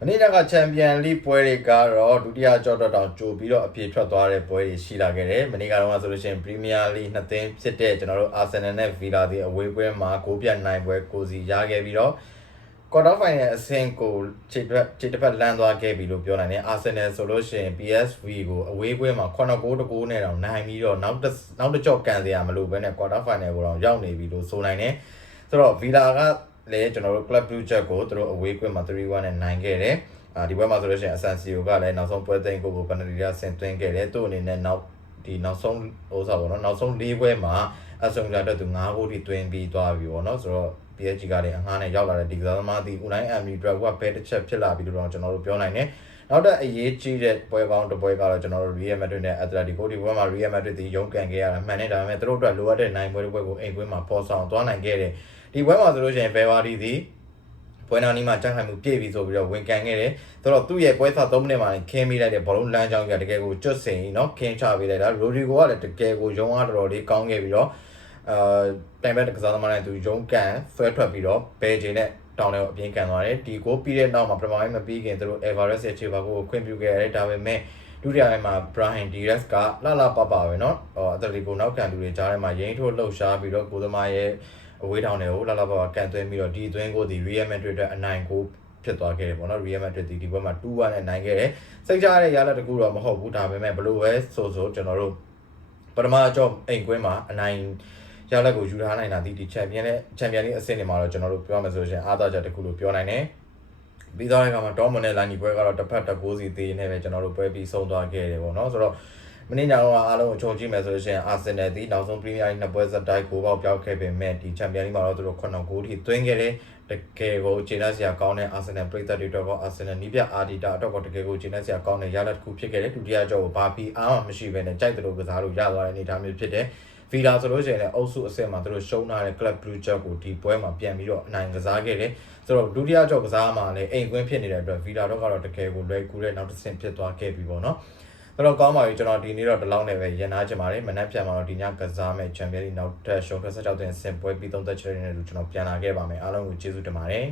မနေ့ကချန်ပီယံလိပွဲတွေကတော့ဒုတိယကြော့တော့တောင်ကြိုပြီးတော့အပြေထွက်သွားတဲ့ပွဲတွေရှိလာခဲ့တယ်။မနေ့ကတော့ဆိုလို့ရှိရင်ပရီးမီးယားလိနှစ်သင်းဖြစ်တဲ့ကျွန်တော်တို့အာဆင်နယ်နဲ့ဗီလာဒီအဝေးပွဲမှာ9ပြတ်နိုင်ပွဲကိုစီရခဲ့ပြီးတော့ကွာတာဖိုင်နယ်အဆင့်ကိုခြေတစ်ဖက်လမ်းသွားခဲ့ပြီလို့ပြောနိုင်တယ်။အာဆင်နယ်ဆိုလို့ရှိရင် PSV ကိုအဝေးပွဲမှာ9-9နဲ့တောင်နိုင်ပြီးတော့နောက်တစ်ကြော့ကန်စရာမလိုဘဲနဲ့ကွာတာဖိုင်နယ်ကိုတောင်ရောက်နေပြီလို့ဆိုနိုင်တယ်။ဆိုတော့ဗီလာကလည်းကျွန်တော်တို့ Club Blue Jack ကိုသူတို့အဝေးကွင်းမှာ3-1နဲ့နိုင်ခဲ့တယ်။ဒီပွဲမှာဆိုလို့ရှိရင်အဆန်စီယိုကလည်းနောက်ဆုံးပွဲသိမ်းကိုပနယ်တီယာဆင်သွင်းခဲ့တယ်။သူ့အနေနဲ့နောက်ဆုံးနောက်ဆုံး၄ပွဲမှာအဆုံလာတဲ့သူ9ဂိုးထိသွင်းပြီးသွားပြီပေါ့နော်။ဆိုတော့ PSG ကလည်းအငှားနဲ့ရောက်လာတဲ့ဒီကစားသမားဒီ Unai Emery အတွက်ကဘယ်တစ်ချက်ဖြစ်လာပြီလို့တော့ကျွန်တော်တို့ပြောနိုင်တယ်။နောက်တဲ့အရေးကြီးတဲ့ပွဲကောင်းတစ်ပွဲကတော့ကျွန်တော်တို့ Real Madrid နဲ့ Atletico ဒီပွဲမှာ Real Madrid ဒီရုန်းကန်ခဲ့ရတာမှန်တယ်ဒါပေမဲ့သူတို့အတွက်လိုအပ်တဲ့နိုင်ပွဲတစ်ပွဲကိုအိမ်ကွင်းမှာပေါ်ဆောင်သွားနိုင်ခဲ့တယ်။ဒီပွဲမှာဆိုလို့ရှိရင် Verratti ဒီပွဲနာနီမှာကြိုက်ခိုင်မှုပြည့်ပြီဆိုပြီးတော့ဝင်ကန်ခဲ့တယ်။ဆိုတော့သူ့ရဲ့ပွဲစား3မိနစ်မှာခင်းမိလိုက်တဲ့ဘောလုံးလမ်းကြောင်းကတကယ်ကိုကျွတ်စင်เนาะခင်းချပေးလိုက်တာရိုဒီဂိုကလည်းတကယ်ကိုရုံးအားတော်တော်လေးကောင်းခဲ့ပြီးတော့တိုင်ဘက်ကစားသမားနဲ့သူရုံးကန်ဆွဲထွက်ပြီးတော့ဘယ်ဂျင်နဲ့တောင်းတယ်ကိုအပြင်းကန်သွားတယ်။ဒီကိုပြီးတဲ့နောက်မှာပထမပိုင်းမပြီးခင်သူတို့ Everest ရဲ့ခြေပါကိုခွင့်ပြုခဲ့ရတယ်ဒါပေမဲ့ဒုတိယပိုင်းမှာ Brahim Diaz ကလှပပဲเนาะအသက်တွေကိုနောက်ကန်သူတွေကြားထဲမှာရိန်းထိုးလှုပ်ရှားပြီးတော့ကိုသမားရဲ့အဝေးထောင်တွေကိုလှပကန်သွင်းပြီးတော့ဒီသွင်းကိုဒီ Real Madrid အတွက်အနိုင်ကိုဖြစ်သွားခဲ့တယ်ပေါ့နော် Real Madrid ဒီပွဲမှာ2-1နဲ့နိုင်ခဲ့တယ်စိတ်ကြရတဲ့ရလဒ်တကူတော့မဟုတ်ဘူးဒါပေမဲ့ဘလို့ပဲဆိုကျွန်တော်တို့ပထမအကြော့အိမ်ကွင်းမှာအနိုင်ရလဒ်ကိုယူထားနိုင်တာဒီချန်ပီယံလိအဆင့်တွေမှာတော့ကျွန်တော်တို့ပြောမယ်ဆိုရင်အားသာချက်တကူလို့ပြောနိုင်တယ်ပြီးတော့ကမှဒေါ်မွန်နဲ့လိုင်းဒီပွဲကတော့တစ်ဖက်တစ်ကိုးစီသေးနေပဲကျွန်တော်တို့ပွဲပြီးဆုံးသွားခဲ့တယ်ပေါ့နော်ဆိုတော့မနေ့ညတော့အားလုံးအချုံကြည့်မယ်ဆိုလို့ရှိရင်အာဆင်နယ်ဒီနောက်ဆုံးပရီးမီးယားလိနှစ်ပွဲဆက်တိုက်ကိုပေါက်ပြောက်ခဲ့ပေမဲ့ဒီချန်ပီယံလိမှာတော့သူတို့9ဂိုးထိသွင်းခဲ့တယ်တကယ်ကိုခြေလက်စရာကောင်းတဲ့အာဆင်နယ်ပရိသတ်တွေတော့အာဆင်နယ်နီးပြအာဒီတာတော့တကယ်ကိုခြေလက်စရာကောင်းတဲ့ရလဒ်တစ်ခုဖြစ်ခဲ့တယ်ဒုတိယကြော့ကိုဘာပီအားမှမရှိဘဲနဲ့ကြိုက်တယ်လို့ကစားလို့ရသွားတဲ့အနေအထားမျိုးဖြစ်တယ်ဗီလာဆိုလို့ရှိရင်လည်းအုပ်စုအဆင့်မှာသူတို့ရှုံးထားတဲ့ Club Blue Jack ကိုဒီပွဲမှာပြန်ပြီးတော့အနိုင်ကစားခဲ့တယ်ဆိုတော့ဒုတိယကြော့ကစားမှာလည်းအိမ်ကွင်းဖြစ်နေတဲ့အတွက်ဗီလာတော့ကတော့တကယ်ကိုလွယ်ကူတဲ့နောက်တစ်ဆင့်ဖြစ်သွားခဲ့ပြီပေါ့နော်ဆိုတော့ကောင်းပါပြီကျွန်တော်ဒီနေ့တော့ဒီလောက်နဲ့ပဲရန်နာချင်ပါတယ်မနက်ဖြန်မှာတော့ဒီညကစားမဲ့ချန်ပီယံလိနောက်ထပ်ရှုံး26တင်ဆင်ပွဲပြီးသုံးသက်ချင်တဲ့လူကျွန်တော်ပြန်လာခဲ့ပါမယ်အားလုံးကိုကျေးဇူးတင်ပါတယ်